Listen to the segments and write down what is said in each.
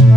Shalom,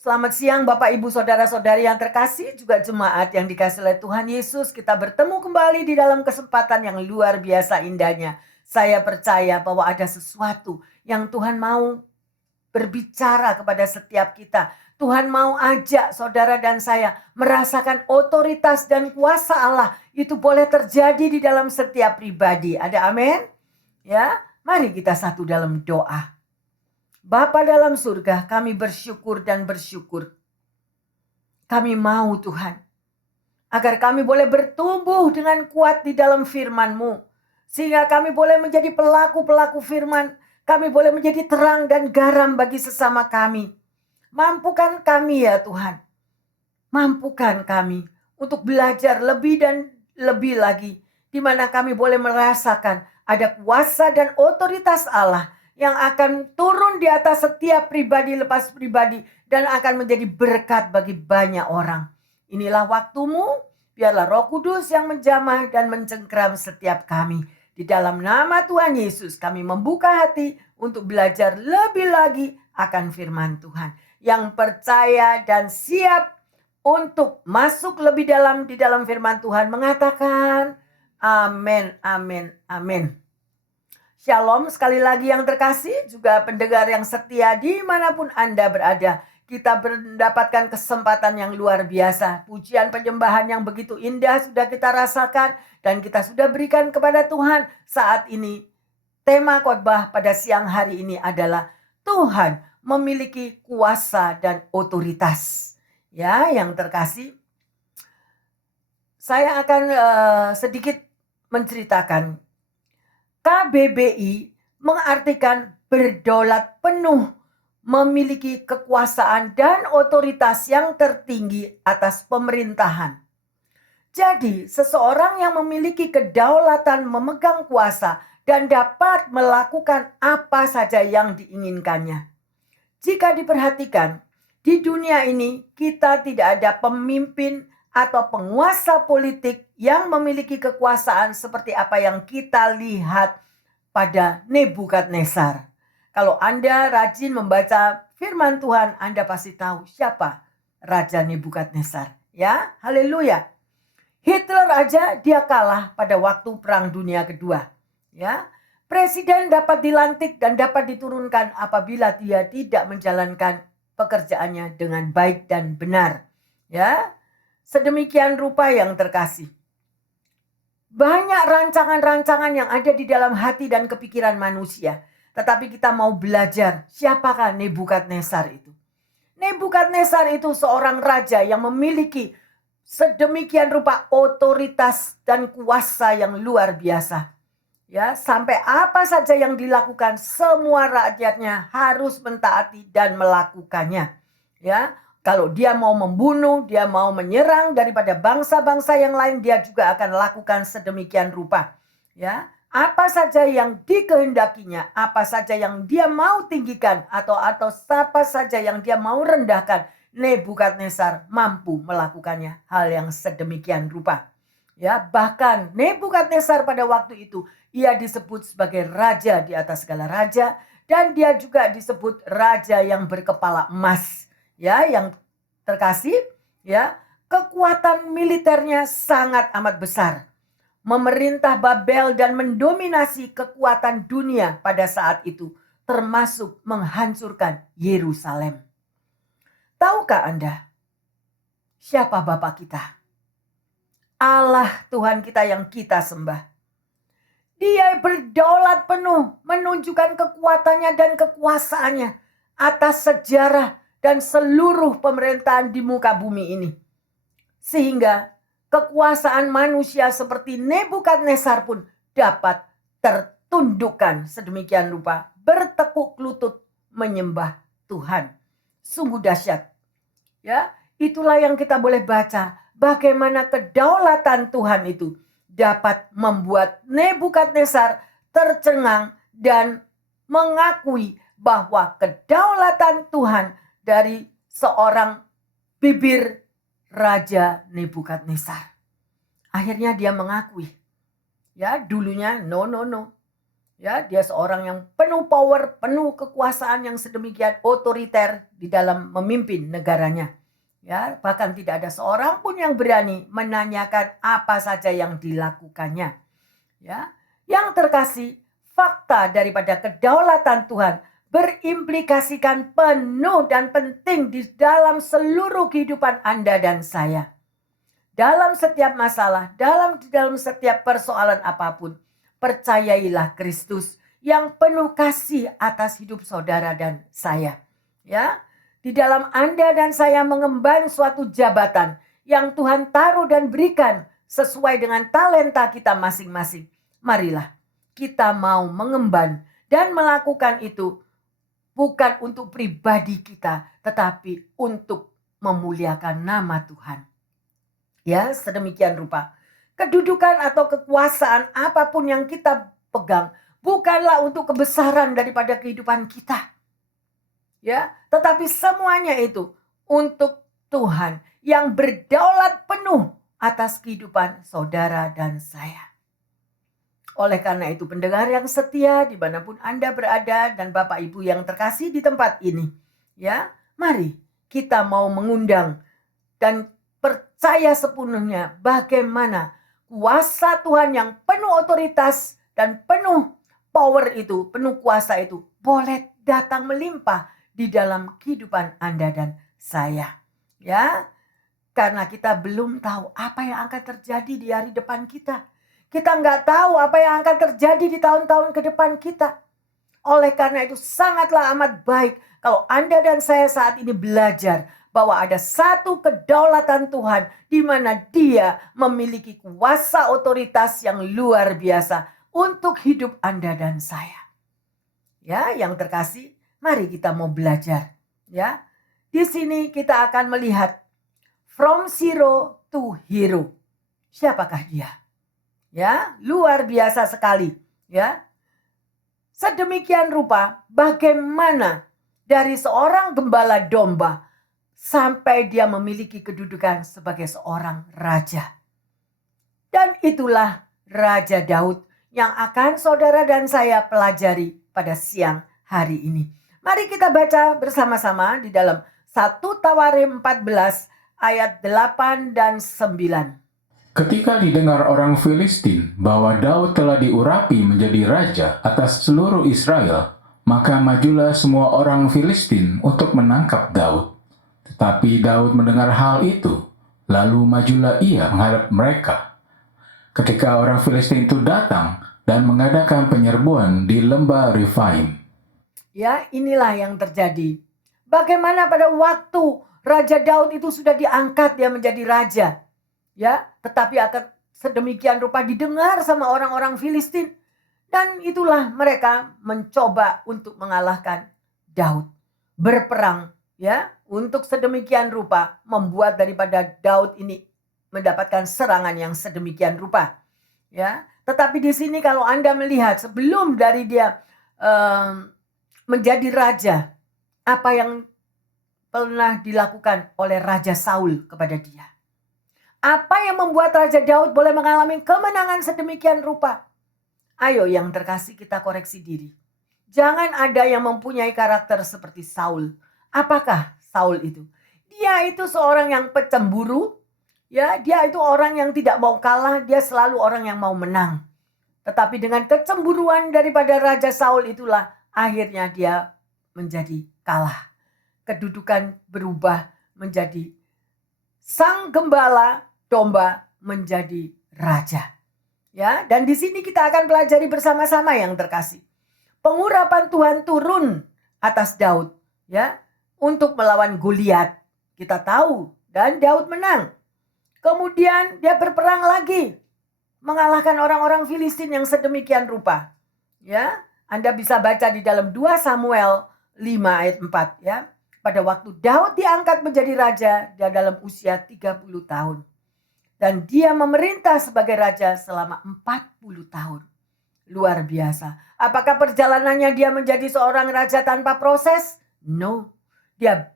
selamat siang Bapak Ibu Saudara-saudari yang terkasih, juga jemaat yang dikasih oleh Tuhan Yesus. Kita bertemu kembali di dalam kesempatan yang luar biasa indahnya. Saya percaya bahwa ada sesuatu yang Tuhan mau berbicara kepada setiap kita. Tuhan mau ajak saudara dan saya merasakan otoritas dan kuasa Allah. Itu boleh terjadi di dalam setiap pribadi. Ada amin? Ya, mari kita satu dalam doa. Bapa dalam surga, kami bersyukur dan bersyukur. Kami mau Tuhan, agar kami boleh bertumbuh dengan kuat di dalam firman-Mu. Sehingga kami boleh menjadi pelaku-pelaku firman. Kami boleh menjadi terang dan garam bagi sesama kami. Mampukan kami ya Tuhan. Mampukan kami untuk belajar lebih dan lebih lagi. Di mana kami boleh merasakan ada kuasa dan otoritas Allah yang akan turun di atas setiap pribadi lepas pribadi dan akan menjadi berkat bagi banyak orang. Inilah waktumu, biarlah Roh Kudus yang menjamah dan mencengkeram setiap kami. Di dalam nama Tuhan Yesus kami membuka hati untuk belajar lebih lagi akan firman Tuhan. Yang percaya dan siap untuk masuk lebih dalam di dalam firman Tuhan mengatakan amin, amin, amin. Shalom sekali lagi yang terkasih, juga pendengar yang setia dimanapun Anda berada. Kita mendapatkan kesempatan yang luar biasa. Pujian penyembahan yang begitu indah sudah kita rasakan dan kita sudah berikan kepada Tuhan saat ini. Tema khotbah pada siang hari ini adalah Tuhan memiliki kuasa dan otoritas. Ya, yang terkasih, saya akan sedikit menceritakan. KBBI mengartikan berdaulat penuh, memiliki kekuasaan dan otoritas yang tertinggi atas pemerintahan. Jadi, seseorang yang memiliki kedaulatan memegang kuasa dan dapat melakukan apa saja yang diinginkannya. Jika diperhatikan, di dunia ini kita tidak ada pemimpin atau penguasa politik yang memiliki kekuasaan seperti apa yang kita lihat pada Nebukadnezar. Kalau Anda rajin membaca firman Tuhan, Anda pasti tahu siapa Raja Nebukadnezar. Ya, haleluya. Hitler aja dia kalah pada waktu Perang Dunia Kedua. Ya, presiden dapat dilantik dan dapat diturunkan apabila dia tidak menjalankan pekerjaannya dengan baik dan benar. Ya, sedemikian rupa yang terkasih. Banyak rancangan-rancangan yang ada di dalam hati dan kepikiran manusia. Tetapi kita mau belajar siapakah Nebukadnezar itu. Nebukadnezar itu seorang raja yang memiliki sedemikian rupa otoritas dan kuasa yang luar biasa. Ya, sampai apa saja yang dilakukan, semua rakyatnya harus mentaati dan melakukannya. Ya, kalau dia mau membunuh, dia mau menyerang daripada bangsa-bangsa yang lain, dia juga akan lakukan sedemikian rupa. Ya, apa saja yang dikehendakinya, apa saja yang dia mau tinggikan atau apa saja yang dia mau rendahkan, Nebukadnezar mampu melakukannya hal yang sedemikian rupa. Ya, bahkan Nebukadnezar pada waktu itu ia disebut sebagai raja di atas segala raja dan dia juga disebut raja yang berkepala emas. Ya, yang terkasih, ya, kekuatan militernya sangat amat besar. Memerintah Babel dan mendominasi kekuatan dunia pada saat itu, termasuk menghancurkan Yerusalem. Tahukah Anda siapa Bapa kita? Allah Tuhan kita yang kita sembah. Dia berdaulat penuh, menunjukkan kekuatannya dan kekuasaannya atas sejarah dan seluruh pemerintahan di muka bumi ini. Sehingga kekuasaan manusia seperti Nebukadnezar pun dapat tertundukkan sedemikian rupa, bertekuk lutut menyembah Tuhan. Sungguh dahsyat. Ya, itulah yang kita boleh baca, bagaimana kedaulatan Tuhan itu dapat membuat Nebukadnezar tercengang dan mengakui bahwa kedaulatan Tuhan dari seorang bibir Raja Nebukadnezar. Akhirnya dia mengakui. Ya, dulunya no. Ya, dia seorang yang penuh power, penuh kekuasaan yang sedemikian otoriter di dalam memimpin negaranya. Ya, bahkan tidak ada seorang pun yang berani menanyakan apa saja yang dilakukannya. Ya, yang terkasih, fakta daripada kedaulatan Tuhan berimplikasikan penuh dan penting di dalam seluruh kehidupan Anda dan saya. Dalam setiap masalah, dalam setiap persoalan apapun, percayailah Kristus yang penuh kasih atas hidup saudara dan saya. Ya, di dalam Anda dan saya mengemban suatu jabatan yang Tuhan taruh dan berikan sesuai dengan talenta kita masing-masing. Marilah kita mau mengemban dan melakukan itu bukan untuk pribadi kita, tetapi untuk memuliakan nama Tuhan. Ya, sedemikian rupa. Kedudukan atau kekuasaan apapun yang kita pegang bukanlah untuk kebesaran daripada kehidupan kita. Ya, tetapi semuanya itu untuk Tuhan yang berdaulat penuh atas kehidupan saudara dan saya. Oleh karena itu, pendengar yang setia dimanapun Anda berada dan Bapak Ibu yang terkasih di tempat ini, ya, mari kita mau mengundang dan percaya sepenuhnya bagaimana kuasa Tuhan yang penuh otoritas dan penuh power itu, penuh kuasa itu boleh datang melimpah di dalam kehidupan Anda dan saya. Ya, karena kita belum tahu apa yang akan terjadi di hari depan kita. Kita nggak tahu apa yang akan terjadi di tahun-tahun ke depan kita. Oleh karena itu sangatlah amat baik kalau Anda dan saya saat ini belajar bahwa ada satu kedaulatan Tuhan di mana Dia memiliki kuasa otoritas yang luar biasa untuk hidup Anda dan saya. Ya, yang terkasih, mari kita mau belajar. Ya, di sini kita akan melihat from zero to hero. Siapakah dia? Ya, luar biasa sekali. Ya, sedemikian rupa bagaimana dari seorang gembala domba sampai dia memiliki kedudukan sebagai seorang raja. Dan itulah Raja Daud yang akan saudara dan saya pelajari pada siang hari ini. Mari kita baca bersama-sama di dalam 1 Tawarim 14 ayat 8 dan 9. Ketika didengar orang Filistin bahwa Daud telah diurapi menjadi raja atas seluruh Israel, maka majulah semua orang Filistin untuk menangkap Daud. Tetapi Daud mendengar hal itu, lalu majulah ia menghadap mereka. Ketika orang Filistin itu datang dan mengadakan penyerbuan di lembah Refaim. Ya, inilah yang terjadi. Bagaimana pada waktu Raja Daud itu sudah diangkat dia menjadi raja. Ya, tetapi akan sedemikian rupa didengar sama orang-orang Filistin. Dan itulah mereka mencoba untuk mengalahkan Daud. Berperang, ya, untuk sedemikian rupa membuat daripada Daud ini mendapatkan serangan yang sedemikian rupa. Ya, tetapi di sini kalau Anda melihat sebelum dari dia menjadi raja, apa yang pernah dilakukan oleh Raja Saul kepada dia? Apa yang membuat Raja Daud boleh mengalami kemenangan sedemikian rupa? Ayo yang terkasih kita koreksi diri. Jangan ada yang mempunyai karakter seperti Saul. Apakah Saul itu? Dia itu seorang yang pecemburu. Ya, dia itu orang yang tidak mau kalah. Dia selalu orang yang mau menang. Tetapi dengan kecemburuan daripada Raja Saul itulah akhirnya dia menjadi kalah. Kedudukan berubah menjadi sang gembala domba menjadi raja. Ya, dan di sini kita akan pelajari bersama-sama yang terkasih. Pengurapan Tuhan turun atas Daud, ya, untuk melawan Goliat. Kita tahu dan Daud menang. Kemudian dia berperang lagi mengalahkan orang-orang Filistin yang sedemikian rupa. Ya, Anda bisa baca di dalam 2 Samuel 5 ayat 4, ya. Pada waktu Daud diangkat menjadi raja, dia dalam usia 30 tahun. Dan dia memerintah sebagai raja selama 40 tahun. Luar biasa. Apakah perjalanannya dia menjadi seorang raja tanpa proses? No. Dia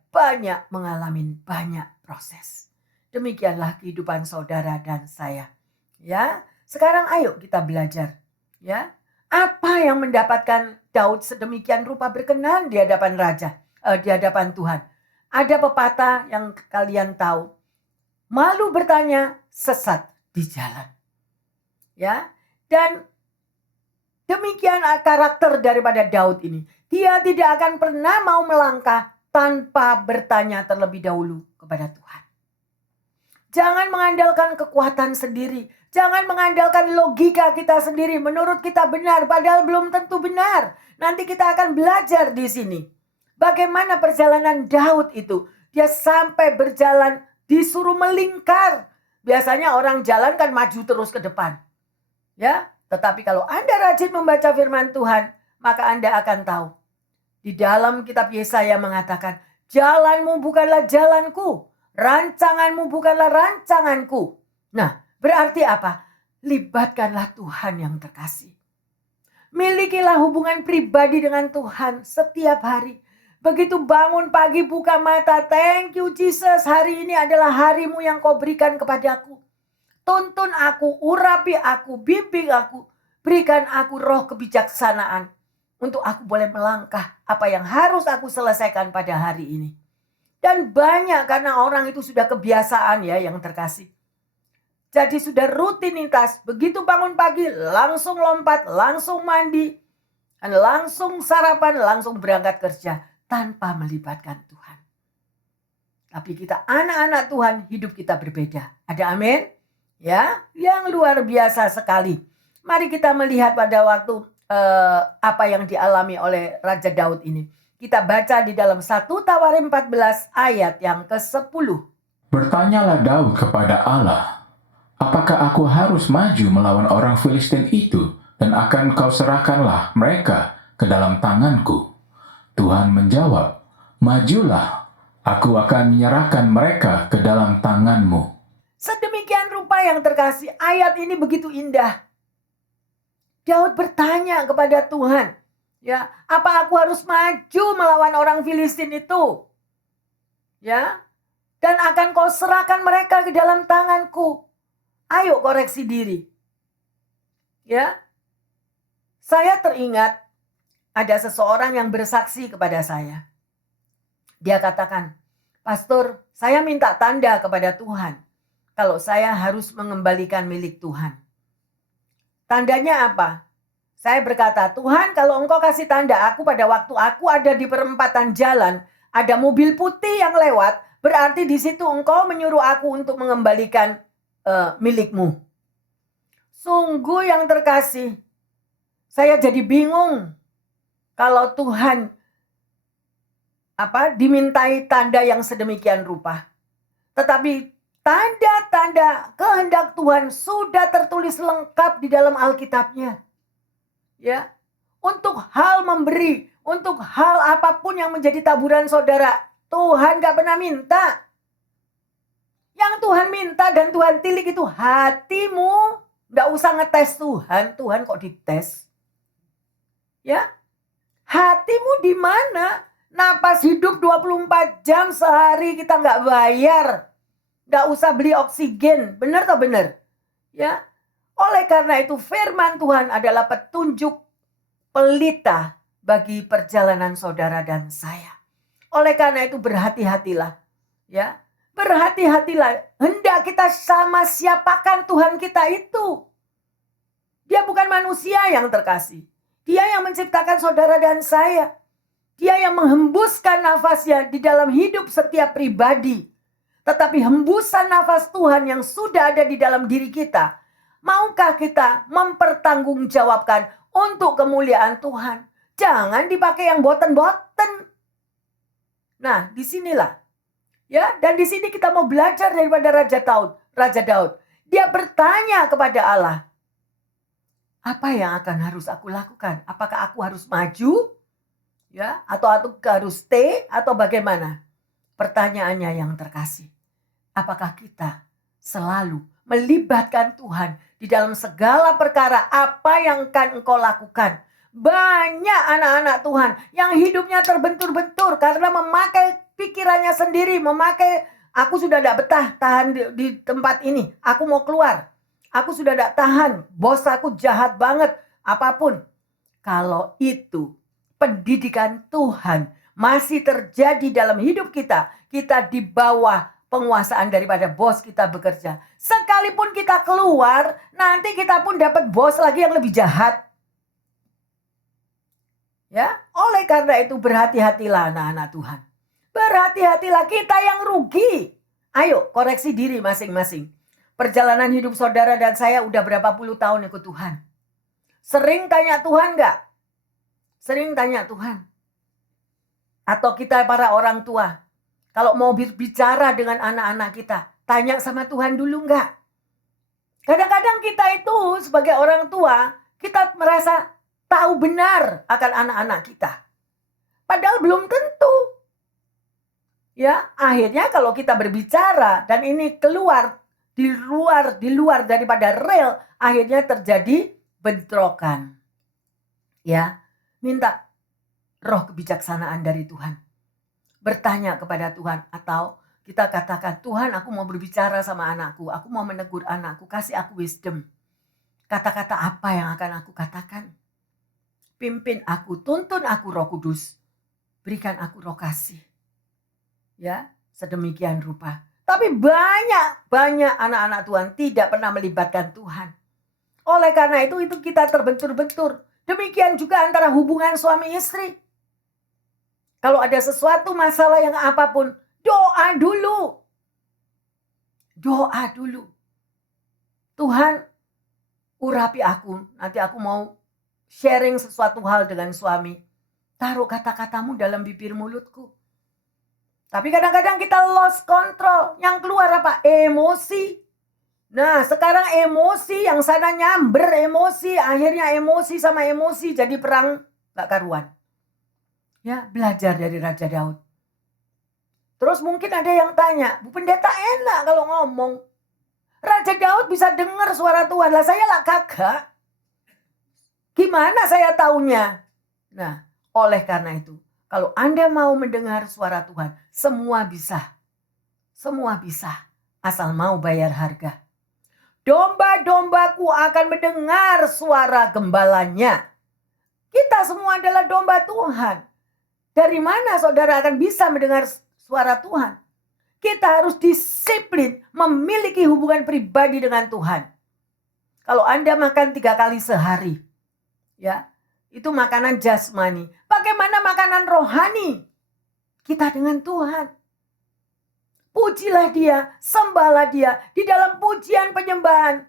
mengalami banyak proses. Demikianlah kehidupan saudara dan saya. Ya, sekarang ayo kita belajar. Ya, apa yang mendapatkan Daud sedemikian rupa berkenan di hadapan di hadapan Tuhan? Ada pepatah yang kalian tahu. Malu bertanya, sesat di jalan. Ya, dan demikian karakter daripada Daud ini. Dia tidak akan pernah mau melangkah tanpa bertanya terlebih dahulu kepada Tuhan. Jangan mengandalkan kekuatan sendiri. Jangan mengandalkan logika kita sendiri. Menurut kita benar, padahal belum tentu benar. Nanti kita akan belajar di sini. Bagaimana perjalanan Daud itu. Dia sampai berjalan disuruh melingkar. Biasanya orang jalan kan maju terus ke depan. Ya, tetapi kalau Anda rajin membaca firman Tuhan, maka Anda akan tahu. Di dalam kitab Yesaya mengatakan, jalanmu bukanlah jalanku, rancanganmu bukanlah rancanganku. Nah, berarti apa? Libatkanlah Tuhan yang terkasih. Milikilah hubungan pribadi dengan Tuhan setiap hari. Begitu bangun pagi buka mata, thank you Jesus, hari ini adalah harimu yang kau berikan kepadaku. Tuntun aku, urapi aku, bimbing aku, berikan aku roh kebijaksanaan untuk aku boleh melangkah apa yang harus aku selesaikan pada hari ini. Dan banyak karena orang itu sudah kebiasaan ya yang terkasih. Jadi sudah rutinitas, begitu bangun pagi langsung lompat, langsung mandi, langsung sarapan, langsung berangkat kerja tanpa melibatkan Tuhan. Tapi kita anak-anak Tuhan, hidup kita berbeda. Ada amin? Ya, yang luar biasa sekali. Mari kita melihat pada waktu apa yang dialami oleh Raja Daud ini. Kita baca di dalam 1 Tawarim 14 ayat yang ke-10. Bertanyalah Daud kepada Allah, apakah aku harus maju melawan orang Filistin itu dan akan kau serahkanlah mereka ke dalam tanganku? Tuhan menjawab, majulah, aku akan menyerahkan mereka ke dalam tanganmu. Sedemikian rupa yang terkasih, ayat ini begitu indah. Daud bertanya kepada Tuhan, ya, apa aku harus maju melawan orang Filistin itu? Ya, dan akan kau serahkan mereka ke dalam tanganku. Ayo koreksi diri. Ya, saya teringat ada seseorang yang bersaksi kepada saya. Dia katakan, Pastor, saya minta tanda kepada Tuhan kalau saya harus mengembalikan milik Tuhan. Tandanya apa? Saya berkata, Tuhan kalau engkau kasih tanda aku pada waktu aku ada di perempatan jalan, ada mobil putih yang lewat, berarti di situ engkau menyuruh aku untuk mengembalikan milikmu. Sungguh yang terkasih, saya jadi bingung kalau Tuhan dimintai tanda yang sedemikian rupa. Tetapi tanda-tanda kehendak Tuhan sudah tertulis lengkap di dalam Alkitabnya. Ya, untuk hal memberi, untuk hal apapun yang menjadi taburan saudara, Tuhan gak pernah minta. Yang Tuhan minta dan Tuhan tilik itu hatimu. Gak usah ngetes Tuhan, Tuhan kok dites. Ya, hatimu di mana? Napas hidup 24 jam sehari kita gak bayar. Gak usah beli oksigen, benar atau benar? Ya, oleh karena itu firman Tuhan adalah petunjuk pelita bagi perjalanan saudara dan saya. Oleh karena itu berhati-hatilah. Ya, berhati-hatilah. Hendak kita sama siapakan Tuhan kita itu. Dia bukan manusia yang terkasih. Dia yang menciptakan saudara dan saya. Dia yang menghembuskan nafasnya di dalam hidup setiap pribadi. Tetapi hembusan nafas Tuhan yang sudah ada di dalam diri kita, maukah kita mempertanggungjawabkan untuk kemuliaan Tuhan? Jangan dipakai yang boten-boten. Nah, disinilah. Ya, dan di sini kita mau belajar daripada Raja Daud. Dia bertanya kepada Allah, apa yang akan harus aku lakukan? Apakah aku harus maju? Ya, atau aku harus stay atau bagaimana? Pertanyaannya yang terkasih. Apakah kita selalu melibatkan Tuhan di dalam segala perkara apa yang akan engkau lakukan. Banyak anak-anak Tuhan yang hidupnya terbentur-bentur karena memakai pikirannya sendiri, memakai aku sudah tidak betah tahan di tempat ini, aku mau keluar. Aku sudah tidak tahan, bos aku jahat banget, apapun. Kalau itu pendidikan Tuhan masih terjadi dalam hidup kita, kita di bawah penguasaan daripada bos kita bekerja. Sekalipun kita keluar, nanti kita pun dapat bos lagi yang lebih jahat. Ya, oleh karena itu berhati-hatilah anak-anak Tuhan. Berhati-hatilah, kita yang rugi. Ayo koreksi diri masing-masing. Perjalanan hidup saudara dan saya udah berapa puluh tahun ikut Tuhan. Sering tanya Tuhan gak? Sering tanya Tuhan. Atau kita para orang tua, kalau mau berbicara dengan anak-anak kita, tanya sama Tuhan dulu gak? Kadang-kadang kita itu sebagai orang tua, kita merasa tahu benar akan anak-anak kita. Padahal belum tentu. Ya, akhirnya kalau kita berbicara dan ini keluar di luar daripada rel, akhirnya terjadi bentrokan. Ya, minta roh kebijaksanaan dari Tuhan. Bertanya kepada Tuhan atau kita katakan, Tuhan aku mau berbicara sama anakku, aku mau menegur anakku, kasih aku wisdom. Kata-kata apa yang akan aku katakan? Pimpin aku, tuntun aku Roh Kudus. Berikan aku roh kasih. Ya, sedemikian rupa. Tapi banyak anak-anak Tuhan tidak pernah melibatkan Tuhan. Oleh karena itu kita terbentur-bentur. Demikian juga antara hubungan suami istri. Kalau ada sesuatu masalah yang apapun, doa dulu. Doa dulu. Tuhan, urapi aku. Nanti aku mau sharing sesuatu hal dengan suami. Taruh kata-katamu dalam bibir mulutku. Tapi kadang-kadang kita lost control. Yang keluar apa? Emosi. Nah sekarang emosi, yang sana nyamber emosi. Akhirnya emosi sama emosi jadi perang gak karuan. Ya, belajar dari Raja Daud. Terus mungkin ada yang tanya, Bu Pendeta enak kalau ngomong. Raja Daud bisa dengar suara Tuhan. Lah saya lah kagak. Gimana saya taunya? Nah, oleh karena itu. Kalau Anda mau mendengar suara Tuhan, semua bisa. Semua bisa, asal mau bayar harga. Domba-dombaku akan mendengar suara gembalanya. Kita semua adalah domba Tuhan. Dari mana saudara akan bisa mendengar suara Tuhan? Kita harus disiplin memiliki hubungan pribadi dengan Tuhan. Kalau Anda makan 3 kali sehari, ya, itu makanan jasmani. Bagaimana makanan rohani? Kita dengan Tuhan. Pujilah dia, sembahlah dia. Di dalam pujian penyembahan.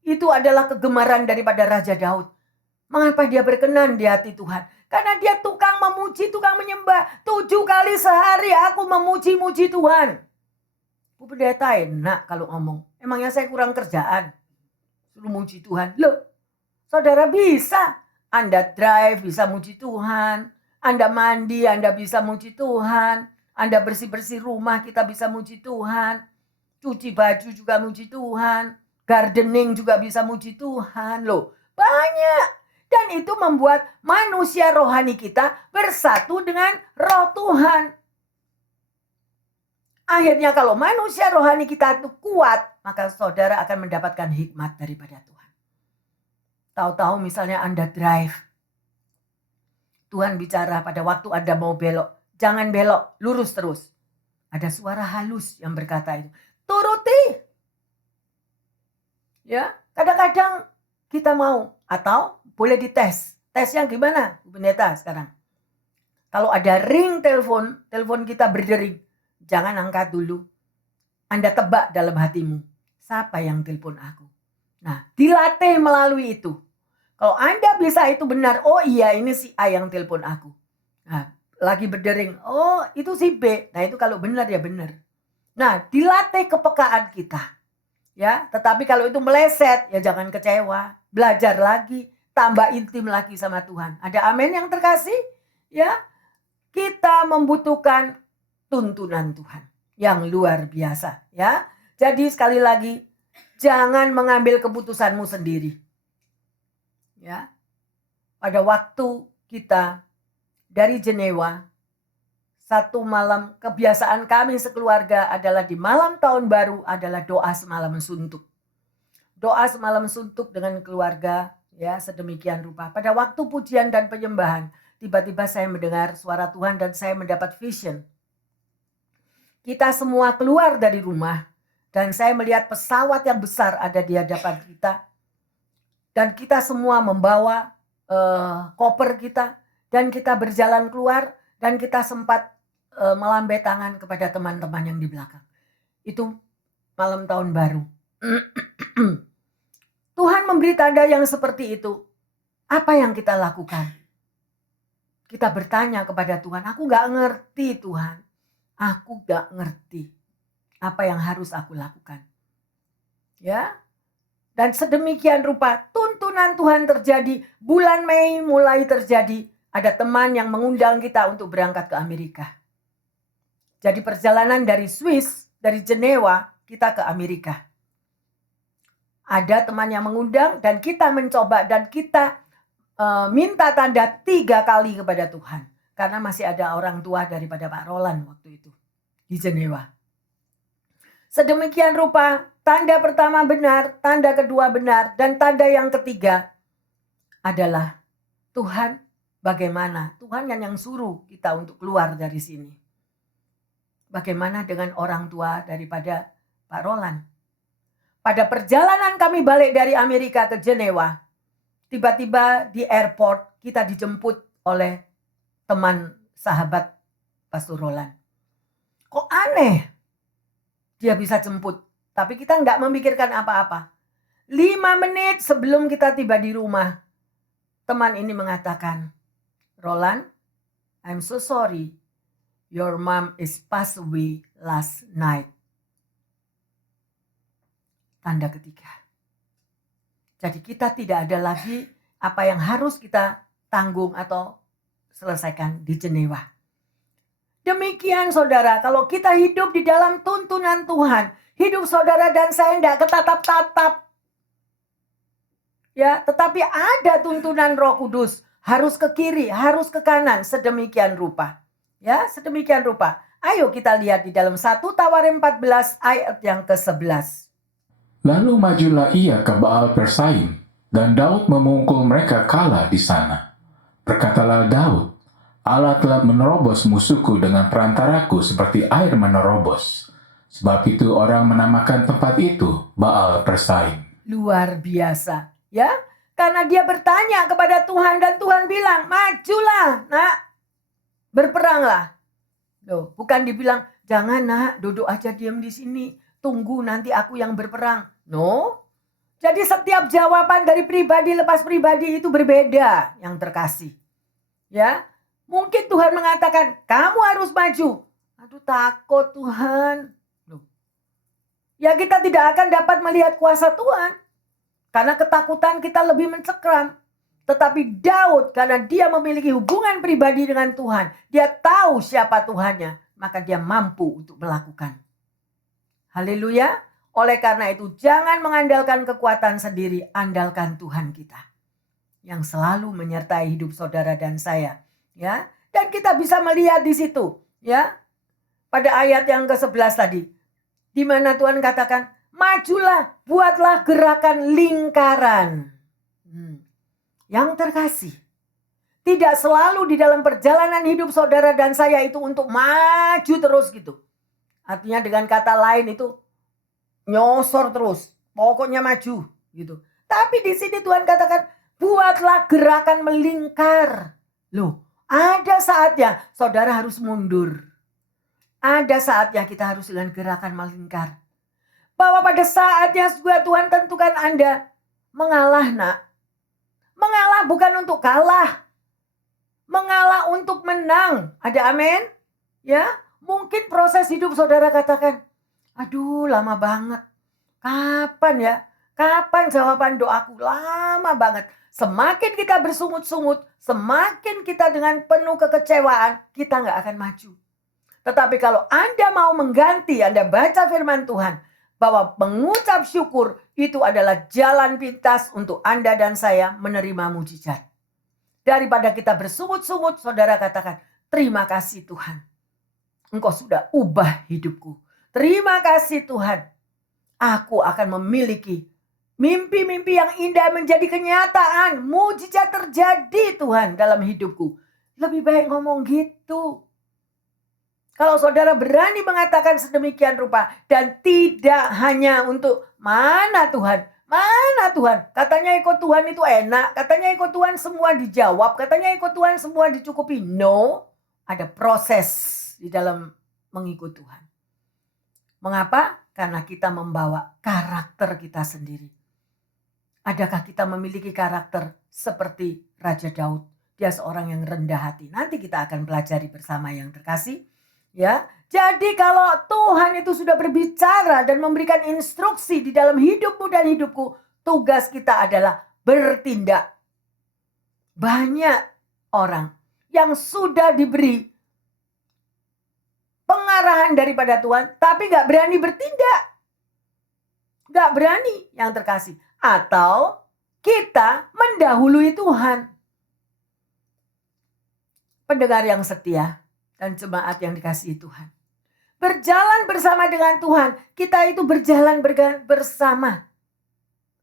Itu adalah kegemaran daripada Raja Daud. Mengapa dia berkenan di hati Tuhan? Karena dia tukang memuji, tukang menyembah. 7 kali sehari aku memuji-muji Tuhan. Bu Pendeta enak kalau ngomong. Emangnya saya kurang kerjaan? Suruh muji Tuhan. Loh, saudara bisa. Anda drive bisa muji Tuhan. Anda mandi, Anda bisa muji Tuhan. Anda bersih-bersih rumah, kita bisa muji Tuhan. Cuci baju juga muji Tuhan. Gardening juga bisa muji Tuhan. Loh, banyak. Dan itu membuat manusia rohani kita bersatu dengan roh Tuhan. Akhirnya kalau manusia rohani kita itu kuat, maka saudara akan mendapatkan hikmat daripada Tuhan. Tahu-tahu misalnya Anda drive. Tuhan bicara pada waktu Anda mau belok. Jangan belok, lurus terus. Ada suara halus yang berkata itu. Turuti. Ya, kadang-kadang kita mau. Atau boleh dites. Tes yang gimana, Bu Pendeta sekarang? Kalau ada ring telepon kita berdering. Jangan angkat dulu. Anda tebak dalam hatimu. Siapa yang telepon aku? Nah, dilatih melalui itu. Kalau Anda bisa itu benar, oh iya ini si A yang telepon aku. Nah, lagi berdering, oh itu si B. Nah itu kalau benar ya benar. Nah, dilatih kepekaan kita. Ya, tetapi kalau itu meleset, ya jangan kecewa. Belajar lagi, tambah intim lagi sama Tuhan. Ada amin yang terkasih? Ya, kita membutuhkan tuntunan Tuhan yang luar biasa. Ya, jadi sekali lagi, Jangan mengambil keputusanmu sendiri. Ya. Pada waktu kita dari Jenewa, satu malam kebiasaan kami sekeluarga adalah di malam tahun baru adalah doa semalam suntuk. Doa semalam suntuk dengan keluarga, ya, sedemikian rupa. Pada waktu pujian dan penyembahan, tiba-tiba saya mendengar suara Tuhan dan saya mendapat vision. Kita semua keluar dari rumah dan saya melihat pesawat yang besar ada di hadapan kita. Dan kita semua membawa koper kita dan kita berjalan keluar dan kita sempat melambai tangan kepada teman-teman yang di belakang. Itu malam tahun baru. Tuhan memberi tanda yang seperti itu. Apa yang kita lakukan? Kita bertanya kepada Tuhan, aku gak ngerti Tuhan. Aku gak ngerti apa yang harus aku lakukan. Ya. Dan sedemikian rupa tuntunan Tuhan terjadi. Bulan Mei mulai terjadi. Ada teman yang mengundang kita untuk berangkat ke Amerika. Jadi perjalanan dari Swiss, dari Jenewa, kita ke Amerika. Ada teman yang mengundang dan kita mencoba dan kita minta tanda 3 kali kepada Tuhan. Karena masih ada orang tua daripada Pak Roland waktu itu di Jenewa. Sedemikian rupa, tanda pertama benar, tanda kedua benar, dan tanda yang ketiga adalah Tuhan bagaimana? Tuhan yang suruh kita untuk keluar dari sini. Bagaimana dengan orang tua daripada Pak Roland? Pada perjalanan kami balik dari Amerika ke Jenewa, tiba-tiba di airport kita dijemput oleh teman sahabat Pastor Roland. Kok aneh dia bisa jemput, tapi kita nggak memikirkan apa-apa. 5 menit sebelum kita tiba di rumah, teman ini mengatakan, Roland, I'm so sorry, your mom is passed away last night. Tanda ketiga. Jadi kita tidak ada lagi apa yang harus kita tanggung atau selesaikan di Jenewa. Demikian saudara, kalau kita hidup di dalam tuntunan Tuhan, hidup saudara dan saya tidak ketatap-tatap. Ya, tetapi ada tuntunan Roh Kudus, harus ke kiri, harus ke kanan, sedemikian rupa. Ya, sedemikian rupa. Ayo kita lihat di dalam 1 Tawarim 14 ayat yang ke-11. Lalu majulah ia ke Baal Persaim, dan Daud memukul mereka kalah di sana. Berkatalah Daud, Allah telah menerobos musuhku dengan perantaraku seperti air menerobos. Sebab itu orang menamakan tempat itu Baal Persaim. Luar biasa, ya. Karena dia bertanya kepada Tuhan dan Tuhan bilang, majulah nak, berperanglah. Loh, bukan dibilang, jangan nak, duduk aja diam di sini, tunggu nanti aku yang berperang. No. Jadi setiap jawaban dari pribadi lepas pribadi itu berbeda yang terkasih. Ya. Mungkin Tuhan mengatakan, kamu harus maju. Aduh takut Tuhan. Loh. Ya kita tidak akan dapat melihat kuasa Tuhan. Karena ketakutan kita lebih mencekram. Tetapi Daud karena dia memiliki hubungan pribadi dengan Tuhan. Dia tahu siapa Tuhannya. Maka dia mampu untuk melakukan. Haleluya. Oleh karena itu jangan mengandalkan kekuatan sendiri. Andalkan Tuhan kita. Yang selalu menyertai hidup saudara dan saya. Ya, dan kita bisa melihat di situ, ya, pada ayat yang ke-11 tadi, di mana Tuhan katakan, majulah, buatlah gerakan lingkaran. Yang terkasih, tidak selalu di dalam perjalanan hidup saudara dan saya itu untuk maju terus gitu. Artinya dengan kata lain itu nyosor terus, pokoknya maju gitu. Tapi di sini Tuhan katakan, buatlah gerakan melingkar. Loh. Ada saatnya saudara harus mundur. Ada saatnya kita harus dengan gerakan melingkar. Bahwa pada saatnya Tuhan tentukan Anda mengalah nak. Mengalah bukan untuk kalah. Mengalah untuk menang. Ada amin? Ya, mungkin proses hidup saudara katakan, aduh lama banget. Kapan ya? Kapan jawaban doaku? Lama banget. Semakin kita bersungut-sungut, semakin kita dengan penuh kekecewaan, kita nggak akan maju. Tetapi kalau Anda mau mengganti, Anda baca firman Tuhan, bahwa mengucap syukur Itu adalah jalan pintas untuk Anda dan saya menerima mujizat. Daripada kita bersungut-sungut, saudara katakan, terima kasih Tuhan. Engkau sudah ubah hidupku. Terima kasih Tuhan. Aku akan memiliki mimpi-mimpi yang indah menjadi kenyataan. Mujizat terjadi Tuhan dalam hidupku. Lebih baik ngomong gitu. Kalau saudara berani mengatakan sedemikian rupa dan tidak hanya untuk mana Tuhan, mana Tuhan. Katanya ikut Tuhan itu enak, katanya ikut Tuhan semua dijawab, katanya ikut Tuhan semua dicukupi. No, ada proses di dalam mengikut Tuhan. Mengapa? Karena kita membawa karakter kita sendiri. Adakah kita memiliki karakter seperti Raja Daud? Dia seorang yang rendah hati. Nanti kita akan pelajari bersama yang terkasih. Ya, jadi kalau Tuhan itu sudah berbicara dan memberikan instruksi di dalam hidupmu dan hidupku, tugas kita adalah bertindak. Banyak orang yang sudah diberi pengarahan daripada Tuhan, tapi gak berani bertindak. Gak berani yang terkasih. Atau kita mendahului Tuhan. Pendengar yang setia dan jemaat yang dikasihi Tuhan. Berjalan bersama dengan Tuhan. Kita itu berjalan bersama.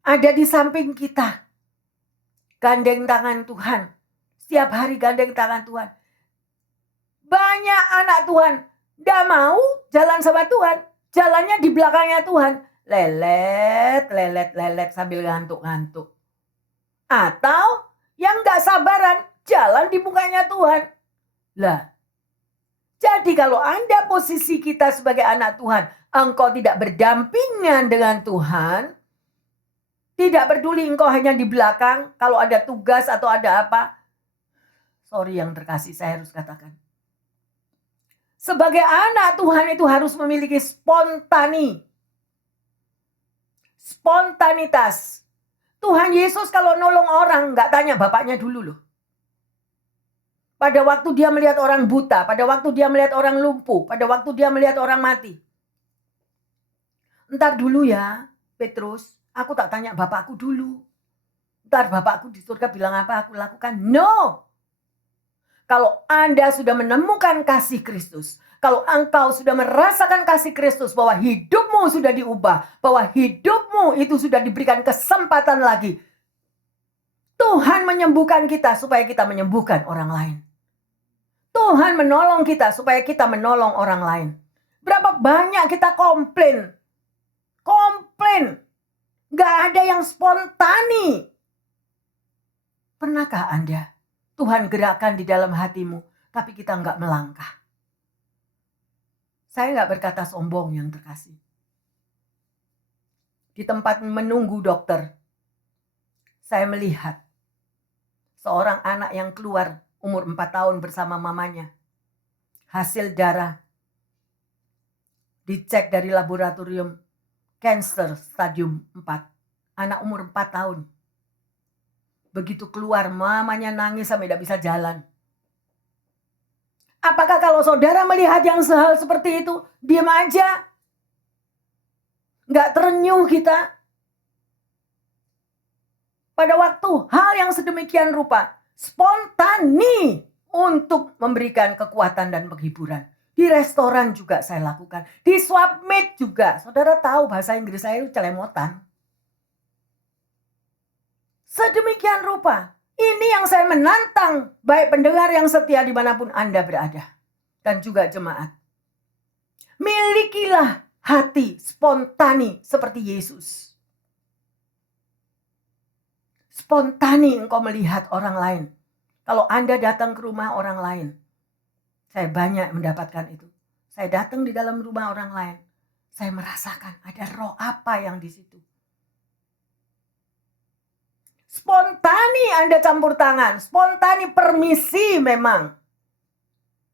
Ada di samping kita. Gandeng tangan Tuhan. Setiap hari gandeng tangan Tuhan. Banyak anak Tuhan tidak mau jalan sama Tuhan. Jalannya di belakangnya Tuhan. Lelet sambil ngantuk-ngantuk. Atau yang gak sabaran jalan di mukanya Tuhan. Lah, jadi kalau Anda posisi kita sebagai anak Tuhan, engkau tidak berdampingan dengan Tuhan, tidak peduli engkau hanya di belakang, kalau ada tugas atau ada apa, sorry yang terkasih saya harus katakan. Sebagai anak Tuhan itu harus memiliki spontanitas. Tuhan Yesus kalau nolong orang gak tanya bapaknya dulu loh. Pada waktu dia melihat orang buta, pada waktu dia melihat orang lumpuh, pada waktu dia melihat orang mati. Entar dulu ya, Petrus, aku tak tanya bapakku dulu. Entar bapakku di surga bilang apa aku lakukan. No! Kalau Anda sudah menemukan kasih Kristus, kalau engkau sudah merasakan kasih Kristus, bahwa hidupmu sudah diubah, bahwa hidupmu itu sudah diberikan kesempatan lagi, Tuhan menyembuhkan kita supaya kita menyembuhkan orang lain. Tuhan menolong kita supaya kita menolong orang lain. Berapa banyak kita komplain. Gak ada yang spontani. Pernahkah Anda Tuhan gerakkan di dalam hatimu, tapi kita gak melangkah? Saya gak berkata sombong yang terkasih. Di tempat menunggu dokter, saya melihat seorang anak yang keluar umur 4 tahun bersama mamanya. Hasil darah dicek dari laboratorium cancer stadium 4. Anak umur 4 tahun. Begitu keluar mamanya nangis sampai tidak bisa jalan. Apakah kalau saudara melihat yang sehal seperti itu, diam aja? Nggak terenyuh kita? Pada waktu hal yang sedemikian rupa, spontani untuk memberikan kekuatan dan penghiburan. Di restoran juga saya lakukan. Di swap meet juga. Saudara tahu bahasa Inggris saya itu celemotan. Sedemikian rupa. Ini yang saya menantang baik pendengar yang setia dimanapun Anda berada. Dan juga jemaat. Milikilah hati spontani seperti Yesus. Spontani engkau melihat orang lain. Kalau Anda datang ke rumah orang lain. Saya banyak mendapatkan itu. Saya datang di dalam rumah orang lain. Saya merasakan ada roh apa yang di situ. Spontani Anda campur tangan. Spontani permisi memang.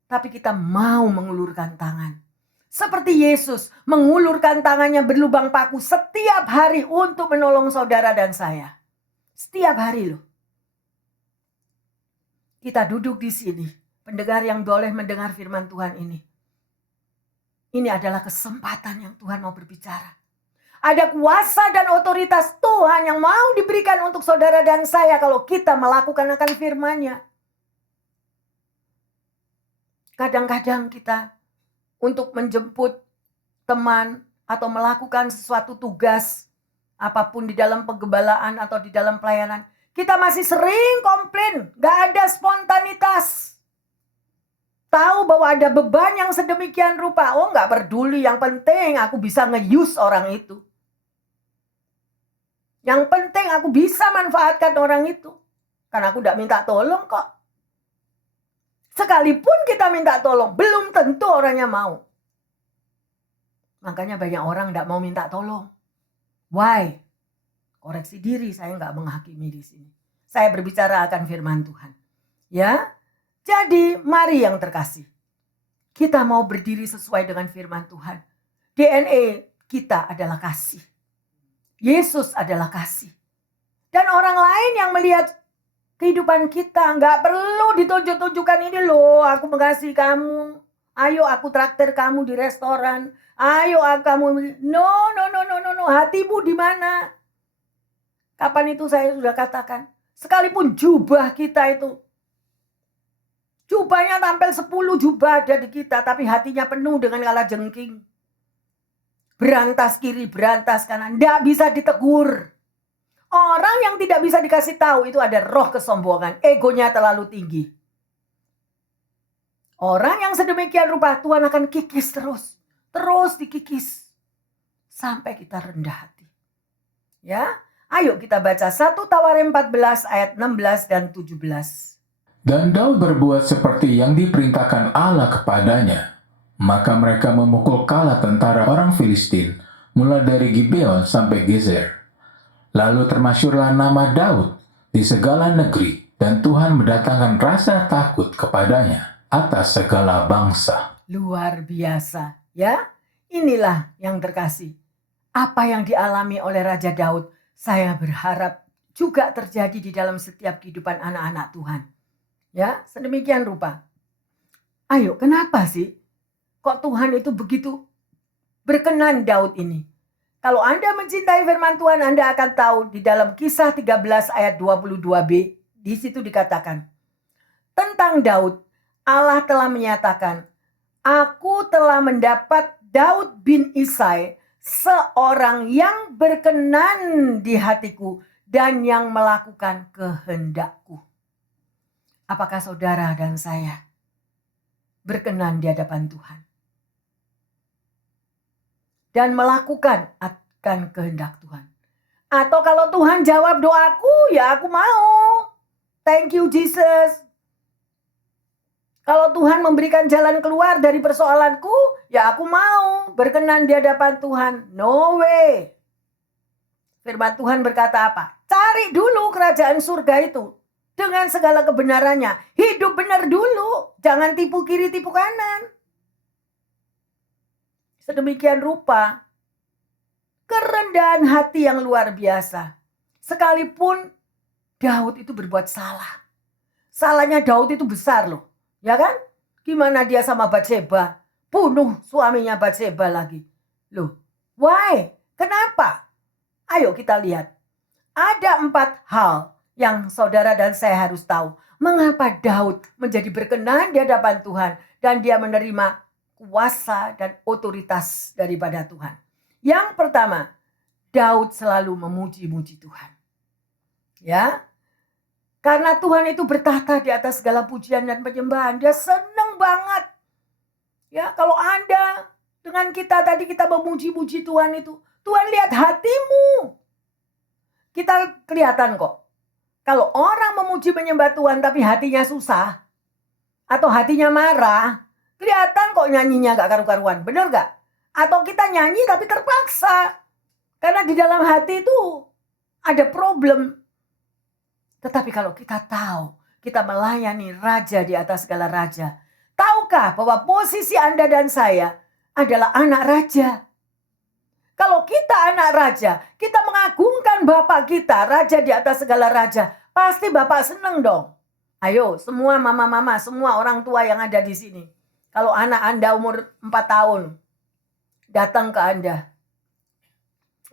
Tapi kita mau mengulurkan tangan. Seperti Yesus mengulurkan tangannya berlubang paku setiap hari untuk menolong saudara dan saya. Setiap hari loh. Kita duduk di sini. Pendengar yang boleh mendengar firman Tuhan ini. Ini adalah kesempatan yang Tuhan mau berbicara. Ada kuasa dan otoritas Tuhan yang mau diberikan untuk saudara dan saya kalau kita melakukan akan firman-Nya. Kadang-kadang kita untuk menjemput teman atau melakukan sesuatu tugas apapun di dalam penggembalaan atau di dalam pelayanan, kita masih sering komplain, gak ada spontanitas. Tahu bahwa ada beban yang sedemikian rupa, oh gak peduli, yang penting aku bisa nge-use orang itu. Yang penting aku bisa manfaatkan orang itu. Karena aku gak minta tolong kok. Sekalipun kita minta tolong, belum tentu orangnya mau. Makanya banyak orang gak mau minta tolong. Why? Koreksi diri, saya nggak menghakimi di sini. Saya berbicara akan firman Tuhan. Ya, jadi mari yang terkasih. Kita mau berdiri sesuai dengan firman Tuhan. DNA kita adalah kasih. Yesus adalah kasih. Dan orang lain yang melihat kehidupan kita nggak perlu ditunjuk-tunjukkan, ini loh aku mengasihi kamu. Ayo aku traktir kamu di restoran. Ayo kamu, no, hatimu di mana? Kapan itu saya sudah katakan, sekalipun jubah kita itu, jubahnya tampil 10 jubah ada di kita, tapi hatinya penuh dengan kalajengking. Berantas kiri, berantas kanan, tidak bisa ditegur. Orang yang tidak bisa dikasih tahu itu ada roh kesombongan, egonya terlalu tinggi. Orang yang sedemikian rupa Tuhan akan kikis terus dikikis sampai kita rendah hati. Ya, ayo kita baca 1 Tawarim 14 ayat 16 dan 17. Dan Daud berbuat seperti yang diperintahkan Allah kepadanya. Maka mereka memukul kala tentara orang Filistin, mulai dari Gibeon sampai Gezer. Lalu termasyurlah nama Daud di segala negeri, dan Tuhan mendatangkan rasa takut kepadanya atas segala bangsa. Luar biasa, ya. Inilah yang terkasih. Apa yang dialami oleh Raja Daud, saya berharap juga terjadi di dalam setiap kehidupan anak-anak Tuhan. Ya, sedemikian rupa. Ayo, kenapa sih? Kok Tuhan itu begitu berkenan Daud ini? Kalau Anda mencintai firman Tuhan, Anda akan tahu di dalam Kisah 13 ayat 22b, di situ dikatakan, tentang Daud, Allah telah menyatakan, aku telah mendapat Daud bin Isai, seorang yang berkenan di hatiku dan yang melakukan kehendakku. Apakah saudara dan saya berkenan di hadapan Tuhan? Dan melakukan akan kehendak Tuhan. Atau kalau Tuhan jawab doaku, ya aku mau. Thank you Jesus. Kalau Tuhan memberikan jalan keluar dari persoalanku, ya aku mau berkenan di hadapan Tuhan. No way. Firman Tuhan berkata apa? Cari dulu kerajaan surga itu. Dengan segala kebenarannya. Hidup benar dulu. Jangan tipu kiri, tipu kanan. Sedemikian rupa. Kerendahan hati yang luar biasa. Sekalipun Daud itu berbuat salah. Salahnya Daud itu besar loh. Ya kan? Gimana dia sama Batseba? Bunuh suaminya Batseba lagi. Loh, why? Kenapa? Ayo kita lihat. Ada 4 hal yang saudara dan saya harus tahu. Mengapa Daud menjadi berkenan di hadapan Tuhan. Dan dia menerima kuasa dan otoritas daripada Tuhan. Yang pertama, Daud selalu memuji-muji Tuhan. Ya. Karena Tuhan itu bertahta di atas segala pujian dan penyembahan. Dia senang banget. Ya, kalau Anda dengan kita tadi kita memuji-muji Tuhan itu. Tuhan lihat hatimu. Kita kelihatan kok. Kalau orang memuji menyembah Tuhan tapi hatinya susah. Atau hatinya marah. Kelihatan kok nyanyinya gak karu-karuan. Bener gak? Atau kita nyanyi tapi terpaksa. Karena di dalam hati itu ada problem. Tetapi kalau kita tahu, kita melayani raja di atas segala raja. Tahukah bahwa posisi Anda dan saya adalah anak raja? Kalau kita anak raja, kita mengagungkan Bapak kita, raja di atas segala raja. Pasti Bapak senang dong. Ayo, semua mama-mama, semua orang tua yang ada di sini. Kalau anak Anda umur 4 tahun, datang ke Anda.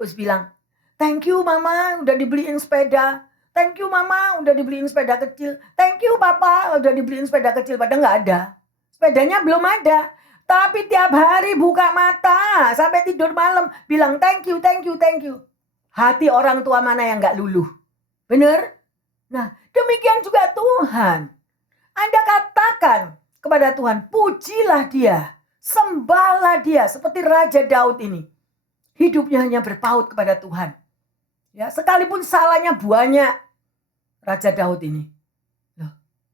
Terus bilang, thank you mama udah dibeliin sepeda. Thank you mama udah dibeliin sepeda kecil. Thank you papa udah dibeliin sepeda kecil. Padahal nggak ada. Sepedanya belum ada. Tapi tiap hari buka mata sampai tidur malam bilang thank you, thank you, thank you. Hati orang tua mana yang nggak luluh? Bener? Nah, demikian juga Tuhan. Anda katakan kepada Tuhan, pujilah dia, sembahlah dia seperti Raja Daud ini. Hidupnya hanya berpaut kepada Tuhan. Ya, sekalipun salahnya banyak, Raja Daud ini.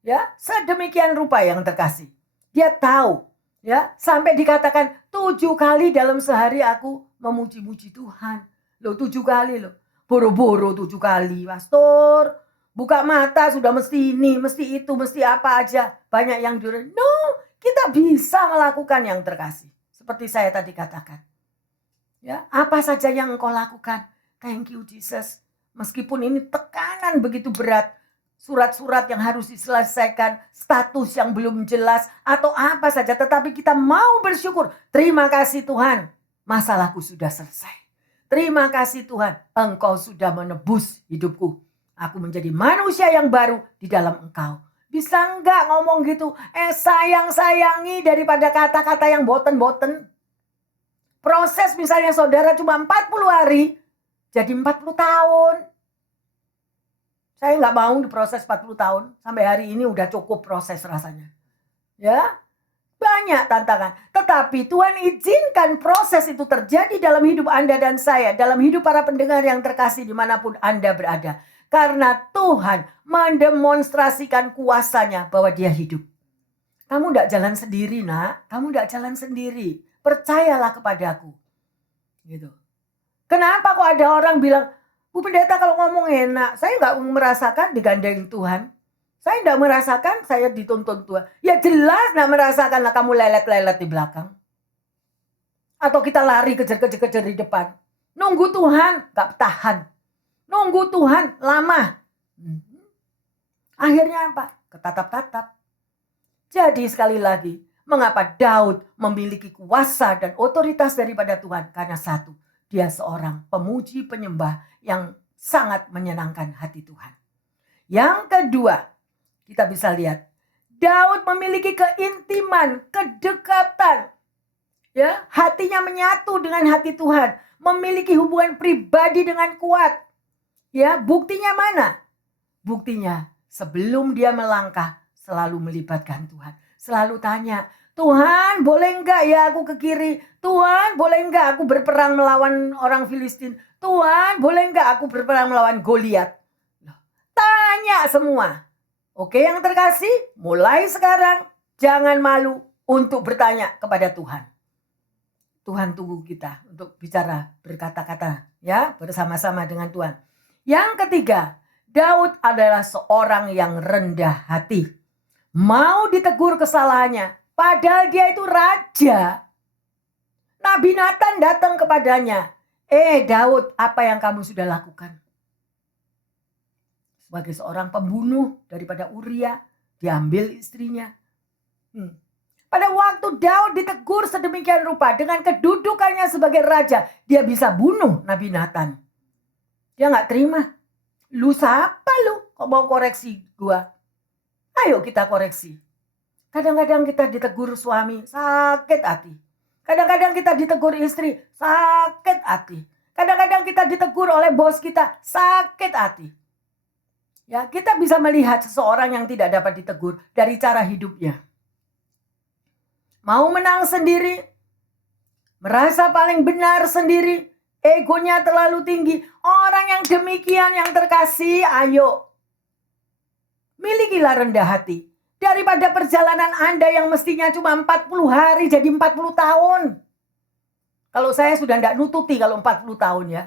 Ya, sedemikian rupa yang terkasih. Dia tahu, ya, sampai dikatakan 7 kali dalam sehari aku memuji-muji Tuhan. 7 kali loh. Boro-boro 7 kali, pastor. Buka mata sudah mesti ini, mesti itu, mesti apa aja. Banyak yang diulang. No, kita bisa melakukan yang terkasih. Seperti saya tadi katakan. Ya, apa saja yang engkau lakukan? Thank you Jesus. Meskipun ini tekanan begitu berat, surat-surat yang harus diselesaikan, status yang belum jelas, atau apa saja. Tetapi kita mau bersyukur. Terima kasih Tuhan, masalahku sudah selesai. Terima kasih Tuhan, engkau sudah menebus hidupku. Aku menjadi manusia yang baru di dalam engkau. Bisa enggak ngomong gitu? Sayang-sayangi daripada kata-kata yang boten-boten. Proses misalnya saudara cuma 40 hari, jadi 40 tahun. Saya nggak mau diproses 40 tahun. Sampai hari ini udah cukup proses rasanya. Ya, banyak tantangan. Tetapi Tuhan izinkan proses itu terjadi dalam hidup Anda dan saya. Dalam hidup para pendengar yang terkasih dimanapun Anda berada. Karena Tuhan mendemonstrasikan kuasanya bahwa dia hidup. Kamu nggak jalan sendiri nak. Kamu nggak jalan sendiri. Percayalah kepadaku. Gitu. Kenapa kok ada orang bilang, Bu Pendeta kalau ngomong enak, saya nggak merasakan digandeng Tuhan. Saya nggak merasakan saya dituntun Tuhan. Ya jelas nggak merasakan lah kamu lelet-lelet di belakang. Atau kita lari kejar-kejar di depan. Nunggu Tuhan nggak tahan. Nunggu Tuhan lama. Akhirnya apa? Ketatap-tatap. Jadi sekali lagi, mengapa Daud memiliki kuasa dan otoritas daripada Tuhan? Karena satu, dia seorang pemuji penyembah yang sangat menyenangkan hati Tuhan. Yang kedua, kita bisa lihat Daud memiliki keintiman, kedekatan. Ya, hatinya menyatu dengan hati Tuhan, memiliki hubungan pribadi dengan kuat. Ya, buktinya mana? Buktinya sebelum dia melangkah selalu melibatkan Tuhan. Selalu tanya, Tuhan boleh enggak ya aku ke kiri? Tuhan boleh enggak aku berperang melawan orang Filistin? Tuhan boleh enggak aku berperang melawan Goliat? Tanya semua. Oke yang terkasih, mulai sekarang jangan malu untuk bertanya kepada Tuhan. Tuhan tunggu kita untuk bicara berkata-kata ya bersama-sama dengan Tuhan. Yang ketiga, Daud adalah seorang yang rendah hati. Mau ditegur kesalahannya, padahal dia itu raja. Nabi Nathan datang kepadanya. Daud, apa yang kamu sudah lakukan? Sebagai seorang pembunuh daripada Uria, diambil istrinya. Pada waktu Daud ditegur sedemikian rupa, dengan kedudukannya sebagai raja, dia bisa bunuh Nabi Nathan. Dia gak terima. Lu siapa lu? Kok mau koreksi gua? Ayo kita koreksi. Kadang-kadang kita ditegur suami, sakit hati. Kadang-kadang kita ditegur istri, sakit hati. Kadang-kadang kita ditegur oleh bos kita, sakit hati. Ya, kita bisa melihat seseorang yang tidak dapat ditegur dari cara hidupnya. Mau menang sendiri, merasa paling benar sendiri, egonya terlalu tinggi. Orang yang demikian yang terkasih, ayo. Milikilah rendah hati. Daripada perjalanan Anda yang mestinya cuma 40 hari jadi 40 tahun. Kalau saya sudah tidak nututi kalau 40 tahun ya.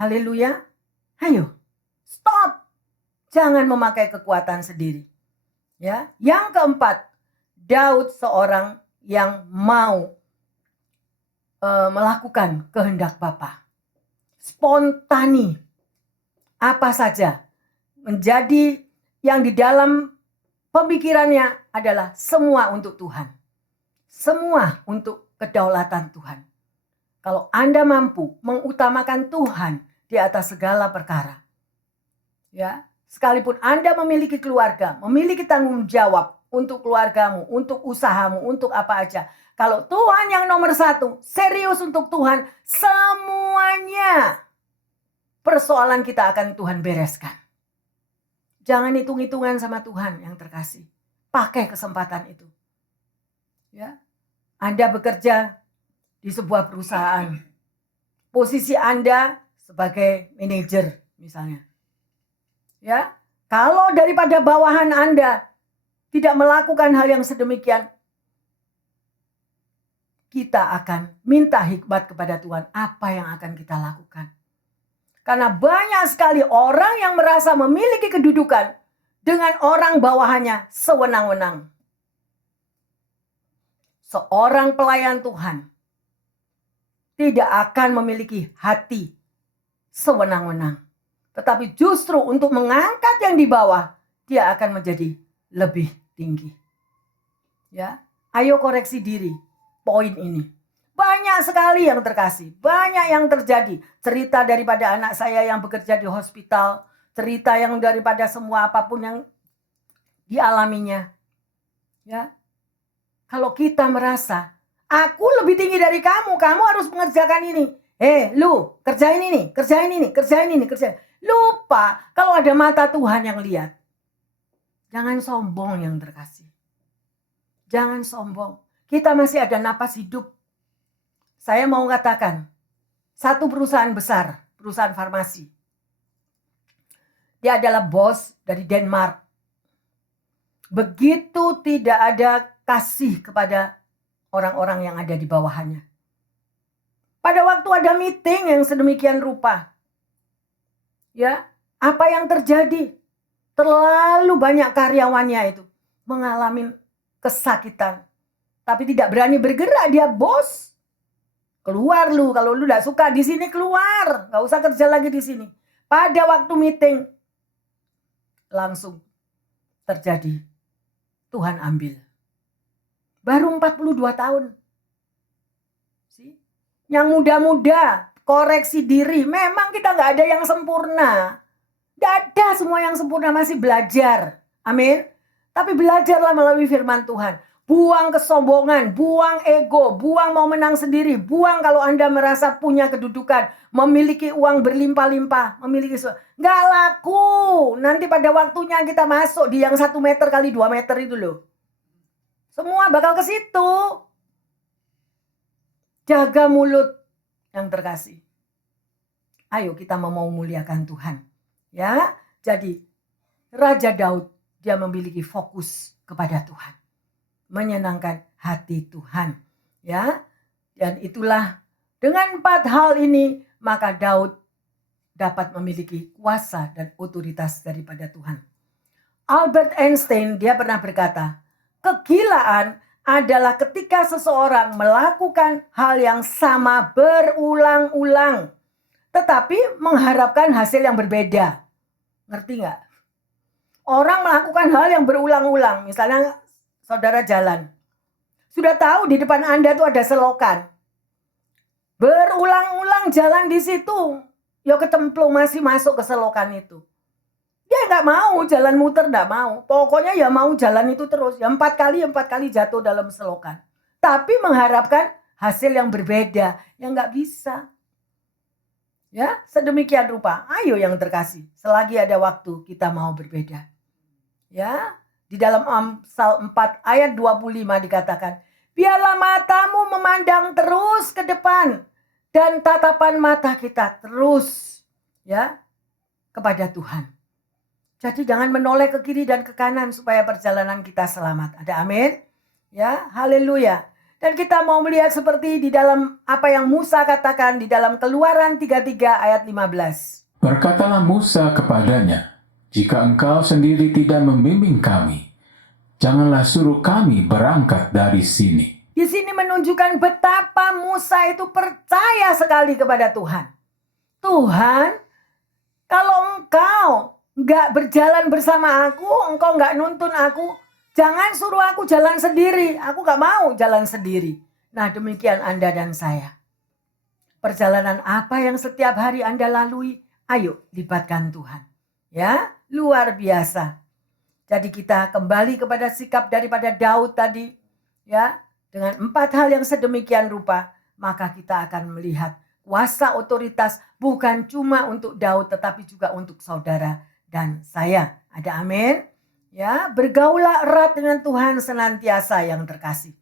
Haleluya. Ayo, stop. Jangan memakai kekuatan sendiri. Ya. Yang keempat, Daud seorang yang mau melakukan kehendak Bapa. Spontani. Apa saja. Menjadi yang di dalam pemikirannya adalah semua untuk Tuhan. Semua untuk kedaulatan Tuhan. Kalau Anda mampu mengutamakan Tuhan di atas segala perkara. Ya, sekalipun Anda memiliki keluarga, memiliki tanggung jawab untuk keluargamu, untuk usahamu, untuk apa aja. Kalau Tuhan yang nomor satu, serius untuk Tuhan, semuanya persoalan kita akan Tuhan bereskan. Jangan hitung-hitungan sama Tuhan yang terkasih. Pakai kesempatan itu. Ya, Anda bekerja di sebuah perusahaan. Posisi Anda sebagai manajer misalnya. Ya, kalau daripada bawahan Anda tidak melakukan hal yang sedemikian, kita akan minta hikmat kepada Tuhan apa yang akan kita lakukan. Karena banyak sekali orang yang merasa memiliki kedudukan dengan orang bawahannya sewenang-wenang. Seorang pelayan Tuhan tidak akan memiliki hati sewenang-wenang. Tetapi justru untuk mengangkat yang di bawah, dia akan menjadi lebih tinggi. Ya, ayo koreksi diri. Poin ini. Banyak sekali yang terkasih. Banyak yang terjadi. Cerita daripada anak saya yang bekerja di hospital. Cerita yang daripada semua apapun yang dialaminya. Ya. Kalau kita merasa, aku lebih tinggi dari kamu. Kamu harus mengerjakan ini. Lu kerjain ini, kerjain ini, kerjain ini, kerjain. Lupa kalau ada mata Tuhan yang lihat. Jangan sombong yang terkasih. Jangan sombong. Kita masih ada napas hidup. Saya mau katakan, satu perusahaan besar, perusahaan farmasi. Dia adalah bos dari Denmark. Begitu tidak ada kasih kepada orang-orang yang ada di bawahannya. Pada waktu ada meeting yang sedemikian rupa, ya, apa yang terjadi? Terlalu banyak karyawannya itu mengalami kesakitan. Tapi tidak berani bergerak, dia bos. Keluar lu, kalau lu tidak suka di sini keluar. Gak usah kerja lagi di sini. Pada waktu meeting, langsung terjadi. Tuhan ambil. Baru 42 tahun. Yang muda-muda, koreksi diri. Memang kita gak ada yang sempurna. Gak ada semua yang sempurna, masih belajar. Amin. Tapi belajarlah melalui firman Tuhan. Buang kesombongan, buang ego, buang mau menang sendiri. Buang kalau Anda merasa punya kedudukan, memiliki uang berlimpah-limpah, memiliki nggak laku. Nanti pada waktunya kita masuk di yang 1 meter kali 2 meter itu loh. Semua bakal ke situ. Jaga mulut yang terkasih. Ayo kita mau muliakan Tuhan. Ya, jadi Raja Daud dia memiliki fokus kepada Tuhan. Menyenangkan hati Tuhan, ya. Dan itulah dengan 4 hal ini maka Daud dapat memiliki kuasa dan otoritas daripada Tuhan. Albert Einstein dia pernah berkata, kegilaan adalah ketika seseorang melakukan hal yang sama berulang-ulang, tetapi mengharapkan hasil yang berbeda. Ngerti nggak? Orang melakukan hal yang berulang-ulang, misalnya saudara jalan. Sudah tahu di depan Anda tuh ada selokan. Berulang-ulang jalan di situ. Ya kecemplung masih masuk ke selokan itu. Dia nggak mau jalan muter, nggak mau. Pokoknya ya mau jalan itu terus. Ya 4 kali jatuh dalam selokan. Tapi mengharapkan hasil yang berbeda. Ya nggak bisa. Ya sedemikian rupa. Ayo yang terkasih. Selagi ada waktu kita mau berbeda. Ya. Di dalam Amsal 4 ayat 25 dikatakan, biarlah matamu memandang terus ke depan dan tatapan mata kita terus ya kepada Tuhan. Jadi jangan menoleh ke kiri dan ke kanan supaya perjalanan kita selamat. Ada amin? Ya, haleluya. Dan kita mau melihat seperti di dalam apa yang Musa katakan di dalam Keluaran 33 ayat 15. Berkatalah Musa kepadanya, jika engkau sendiri tidak membimbing kami, janganlah suruh kami berangkat dari sini. Di sini menunjukkan betapa Musa itu percaya sekali kepada Tuhan. Tuhan, kalau engkau nggak berjalan bersama aku, engkau nggak nuntun aku, jangan suruh aku jalan sendiri. Aku nggak mau jalan sendiri. Nah demikian Anda dan saya. Perjalanan apa yang setiap hari Anda lalui? Ayo libatkan Tuhan. Ya, luar biasa. Jadi kita kembali kepada sikap daripada Daud tadi. Ya, dengan 4 hal yang sedemikian rupa, maka kita akan melihat kuasa otoritas bukan cuma untuk Daud tetapi juga untuk saudara dan saya. Ada amin? Ya, bergaulah erat dengan Tuhan senantiasa yang terkasih.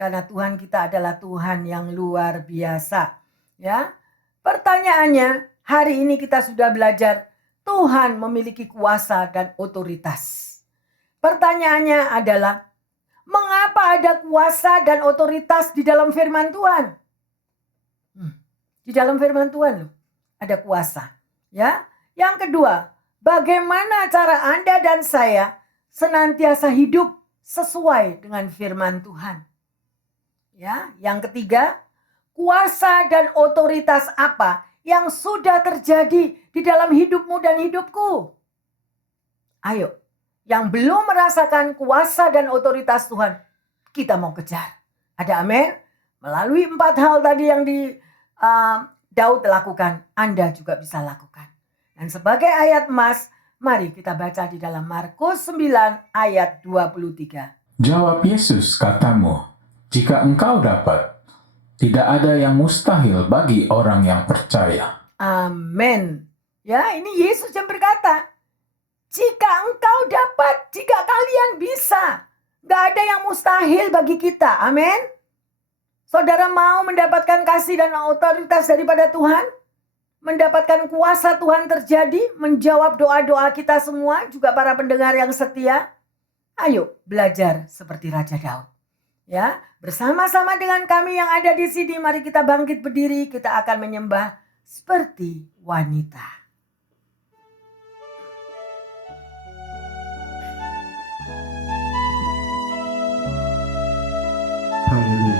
Karena Tuhan kita adalah Tuhan yang luar biasa. Ya. Pertanyaannya, hari ini kita sudah belajar Tuhan memiliki kuasa dan otoritas. Pertanyaannya adalah, mengapa ada kuasa dan otoritas di dalam firman Tuhan? Di dalam firman Tuhan loh, ada kuasa. Ya. Yang kedua, bagaimana cara Anda dan saya senantiasa hidup sesuai dengan firman Tuhan? Ya. Yang ketiga, kuasa dan otoritas apa yang sudah terjadi di dalam hidupmu dan hidupku? Ayo. Yang belum merasakan kuasa dan otoritas Tuhan, kita mau kejar. Ada amin? Melalui 4 hal tadi yang Daud lakukan, Anda juga bisa lakukan. Dan sebagai ayat emas, mari kita baca di dalam Markus 9 ayat 23. Jawab Yesus katamu, jika engkau dapat, tidak ada yang mustahil bagi orang yang percaya. Amin. Ya, ini Yesus yang berkata, jika engkau dapat, jika kalian bisa, gak ada yang mustahil bagi kita. Amin. Saudara mau mendapatkan kasih dan otoritas daripada Tuhan? Mendapatkan kuasa Tuhan terjadi? Menjawab doa-doa kita semua, juga para pendengar yang setia? Ayo belajar seperti Raja Daud. Ya, bersama-sama dengan kami yang ada di sini, mari kita bangkit berdiri, kita akan menyembah seperti wanita. Haleluya.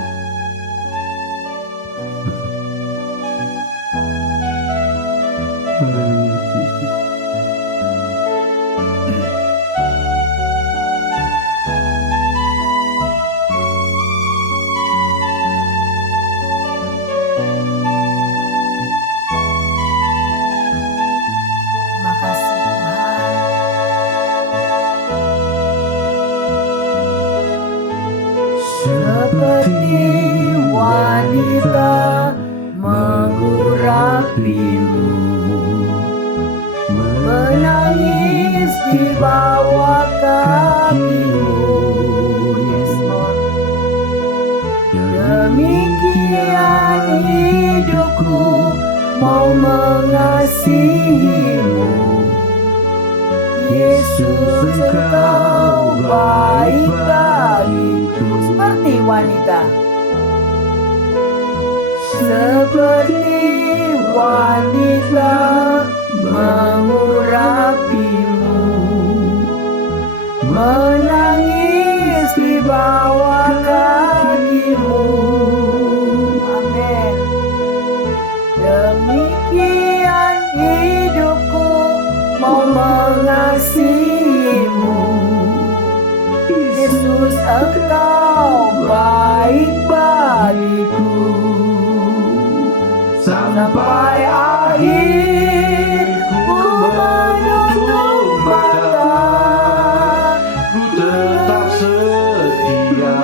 Haleluya, Yesus. Makasih Tuhan. Seperti wanita mengurapimu, menangis di bawah kakimu, Yes Lord. Demikian hidupku mau mengasihimu, Yesus engkau baik bagiku. Seperti wanita, seperti wanita mengurapimu, menangis di bawah kakimu. Amin. Demikian hidupku mau mengasihimu, Yesus engkau baik bagiku. Sampai akhir ku menutup mata, Ku tetap setia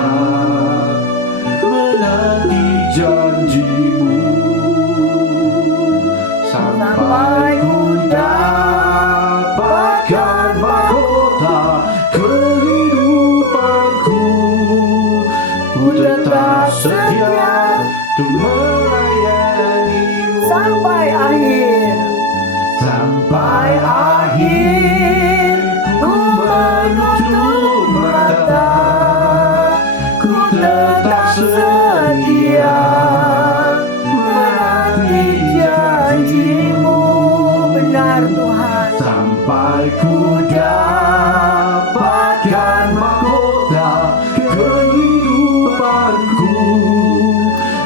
menanti janjimu, sampai ku dapatkan mahkota kehidupanku. Ku tetap setia untuk melayanimu sampai akhir. sampai akhir. Ku menutup mata, ku tetap setia menanti janjimu. Benar Tuhan. Sampai ku dapatkan mahkota kehidupanku.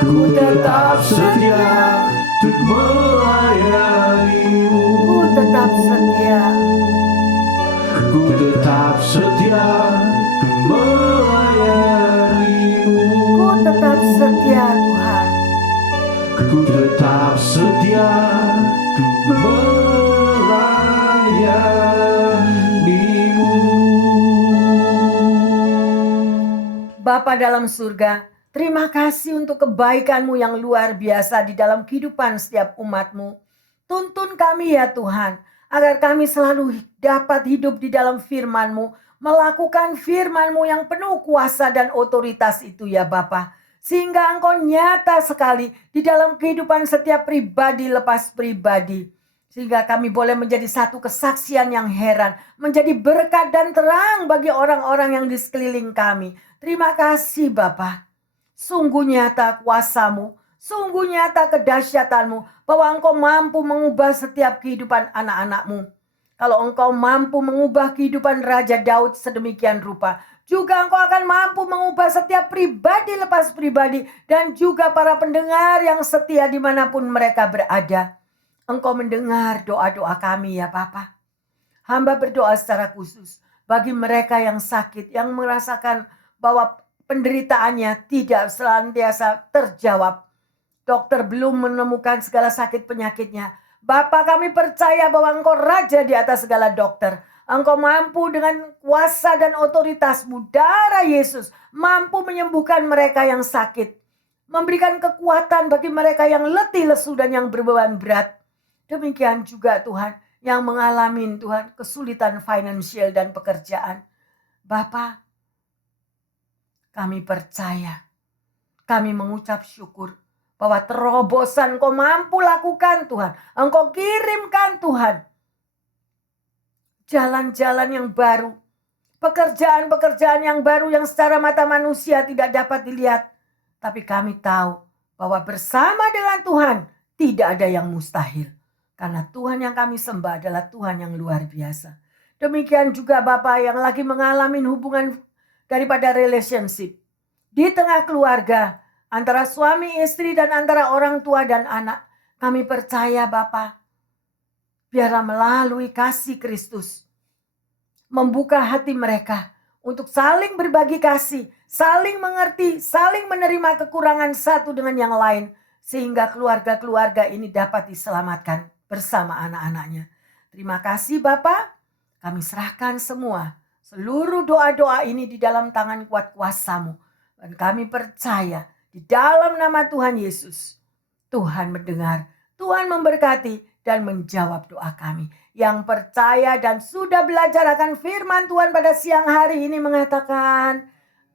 Ku tetap setia untuk melayanimu. Ku tetap setia. Ku tetap setia untuk melayanimu. Ku tetap setia Tuhan. Ku tetap Bapa dalam surga, terima kasih untuk kebaikan-Mu yang luar biasa di dalam kehidupan setiap umat-Mu. Tuntun kami ya Tuhan, agar kami selalu dapat hidup di dalam firman-Mu, melakukan firman-Mu yang penuh kuasa dan otoritas itu ya Bapa. Sehingga Engkau nyata sekali di dalam kehidupan setiap pribadi lepas pribadi. Sehingga kami boleh menjadi satu kesaksian yang heran, menjadi berkat dan terang bagi orang-orang yang di sekeliling kami. Terima kasih Bapa. Sungguh nyata kuasa-Mu, sungguh nyata kedahsyatan-Mu, bahwa Engkau mampu mengubah setiap kehidupan anak-anak-Mu. Kalau Engkau mampu mengubah kehidupan Raja Daud sedemikian rupa, juga Engkau akan mampu mengubah setiap pribadi lepas pribadi dan juga para pendengar yang setia dimanapun mereka berada. Engkau mendengar doa-doa kami ya Bapa. Hamba berdoa secara khusus bagi mereka yang sakit, yang merasakan bahwa penderitaannya tidak senantiasa terjawab. Dokter belum menemukan segala sakit penyakitnya. Bapa, kami percaya bahwa Engkau raja di atas segala dokter. Engkau mampu dengan kuasa dan otoritas-Mu, darah Yesus, mampu menyembuhkan mereka yang sakit. Memberikan kekuatan bagi mereka yang letih, lesu, dan yang berbeban berat. Demikian juga Tuhan yang mengalami Tuhan kesulitan finansial dan pekerjaan. Bapa, kami percaya, kami mengucap syukur bahwa terobosan Engkau mampu lakukan Tuhan. Engkau kirimkan Tuhan jalan-jalan yang baru, pekerjaan-pekerjaan yang baru yang secara mata manusia tidak dapat dilihat. Tapi kami tahu bahwa bersama dengan Tuhan tidak ada yang mustahil. Karena Tuhan yang kami sembah adalah Tuhan yang luar biasa. Demikian juga Bapak yang lagi mengalami hubungan daripada relationship. Di tengah keluarga, antara suami istri dan antara orang tua dan anak. Kami percaya Bapak, biarlah melalui kasih Kristus, membuka hati mereka untuk saling berbagi kasih, saling mengerti, saling menerima kekurangan satu dengan yang lain. Sehingga keluarga-keluarga ini dapat diselamatkan bersama anak-anaknya. Terima kasih Bapak, kami serahkan semua, seluruh doa-doa ini di dalam tangan kuat kuasa-Mu. Dan kami percaya di dalam nama Tuhan Yesus, Tuhan mendengar, Tuhan memberkati dan menjawab doa kami. Yang percaya dan sudah belajar akan firman Tuhan pada siang hari ini mengatakan,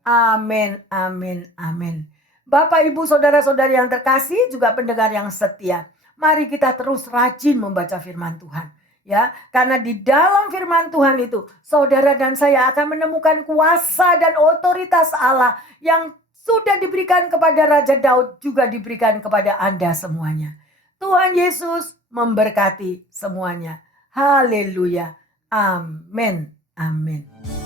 amin, amin, amin. Bapak, Ibu, Saudara-saudari yang terkasih, juga pendengar yang setia. Mari kita terus rajin membaca firman Tuhan. Ya, karena di dalam firman Tuhan itu, saudara dan saya akan menemukan kuasa dan otoritas Allah yang sudah diberikan kepada Raja Daud, juga diberikan kepada Anda semuanya. Tuhan Yesus memberkati semuanya. Haleluya. Amin. Amin.